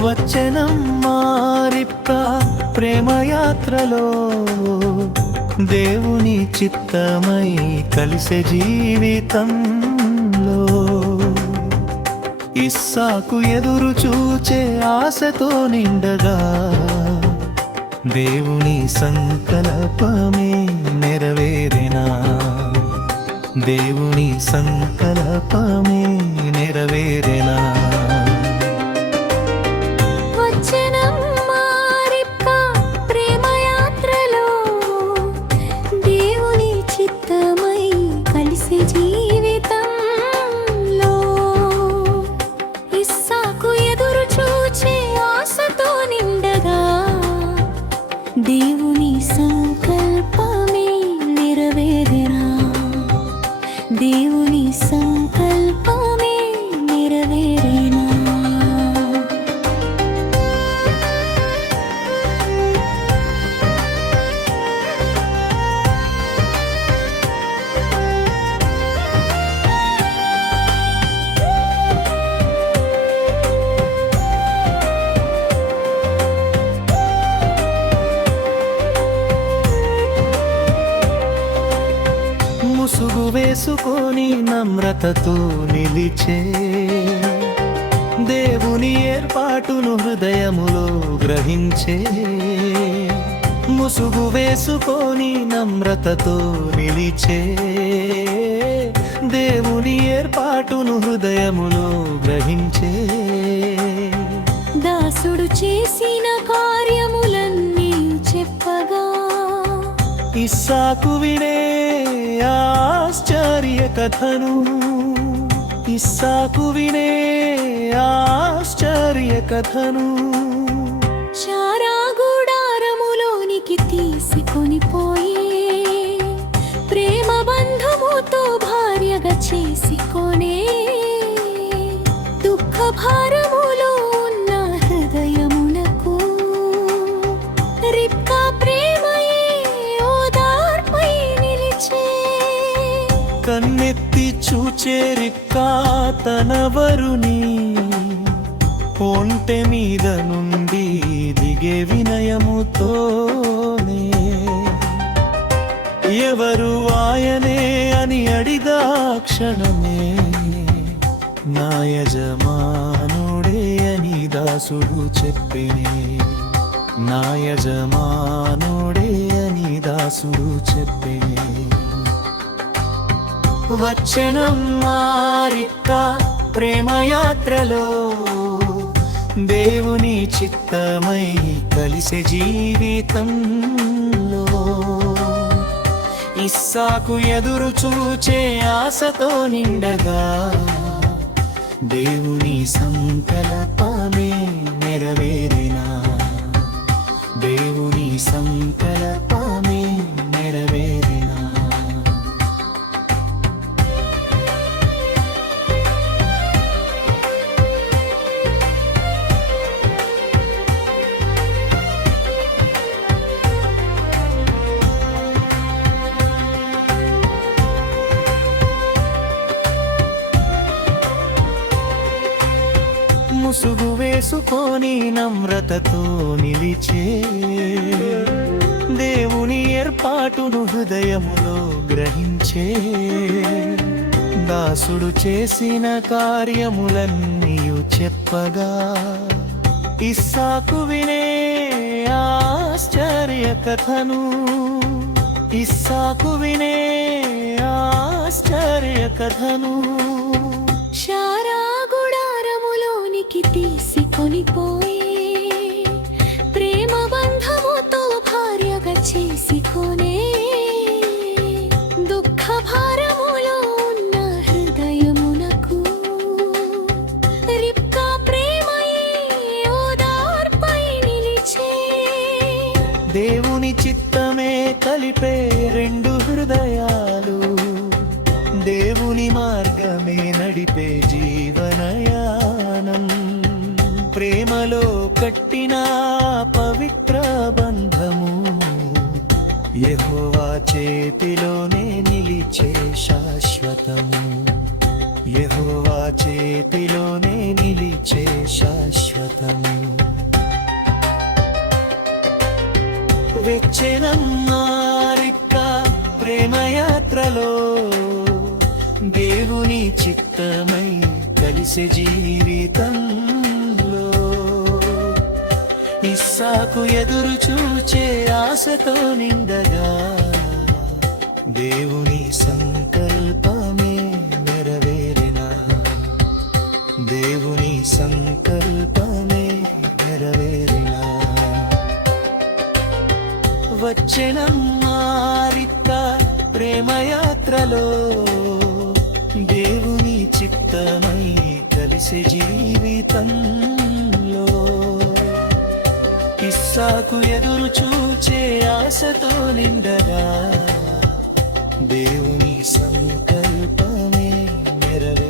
వచ్చెనమ్మా రిబ్కా ప్రేమయాత్రలో, దేవుని చిత్తమై కలిసే జీవితంలో. ఇస్సాకు ఎదురు చూచే ఆశతో నిండగా, దేవుని సంకల్పమే నెరవేరెనా, దేవుని సంకల్పమే నెరవేరెనా. దేవుని సంకల్పమే నెరవేరెనా, దేవుని సంకల్పమే నెరవేరెనా. ముసుగు వేసుకొని నమ్రతతో నిలిచే, దేవుని ఏర్పాటును హృదయములో గ్రహించే. ముసుగు వేసుకొని నమ్రతతో నిలిచే, దేవుని ఏర్పాటును హృదయములో గ్రహించే. దాసుడు చేసిన కార్యములన్నీ చెప్పగా, ఇస్సాకు వినే ఆశ్చర్య కథను, ఇస్సాకు వినే ఆశ్చర్య కథను. శారా గుడారములోనికి తీసుకొని పోయే, ప్రేమ బంధముతో భార్యగా చేసుకొనే. దుఃఖ భారములో ఉన్న హృదయమునకు రిబ్కా ప్రేమయే ఓదార్పై నిలిచే. కన్నెత్తి చూచే రిబ్కా తన వరుని, ఒంటె మీద నుండి దిగే వినయముతోనే. ఎవరు ఆయనే అని అడిగా క్షణమే, నా యజమానుడే అని దాసుడు చెప్పెనే, నా యజమానుడే అని దాసుడు చెప్పెనే. వచ్చెనమ్మా రిబ్కా ప్రేమయాత్రలో, దేవుని చిత్తమై కలిసే జీవితంలో. ఇస్సాకు ఎదురు చూచే ఆశతో నిండగా, దేవుని సంకల్పమే నెరవేరెనా, దేవుని సంకల్పమే నెరవేరెనా. ముసుగు వేసుకొని నమ్రతతో నిలిచే, దేవుని ఏర్పాటును హృదయములో గ్రహించే. దాసుడు చేసిన కార్యములన్నీ చెప్పగా, ఇస్సాకు వినే ఆశ్చర్య కథను, ఇస్సాకు వినే ఆశ్చర్య కథను. శారా గుడారములోనికి తీసుకొని పోయే, ప్రేమ బంధముతో భార్యగా చేసుకొనే. దుఃఖ భారములో ఉన్న హృదయమునకు రిబ్కా ప్రేమయే ఓదార్పై నిలిచే. దేవుని చిత్తమే కలిపే రెండు హృదయాలు, దేవుని మార్గమే నడిపే జీవనయానం. ప్రేమలో కట్టిన పవిత్ర బంధము, యెహోవా చేతిలోనే నిలిచే శాశ్వతము. యెహోవా చేతిలోనే నిలిచే శాశ్వతము. వెచ్చెనమ్మారిక్క ప్రేమయాత్రలో దేవుని చిత్తమై కలిసే జీవితంలో. ఇస్సాకు ఎదురు చూచే ఆశతో నిండగా దేవుని సంకల్పమే నెరవేరినా, దేవుని సంకల్పమే నెరవేరినా. వచ్చెనమ్మారిక్క ప్రేమయాత్రలో దేవుని చిత్తమై కలిసే జీవితంలో. ఇస్సాకు ఎదురు చూచే ఆశతో నిండగా దేవుని సంకల్పమే నెరవేరినా.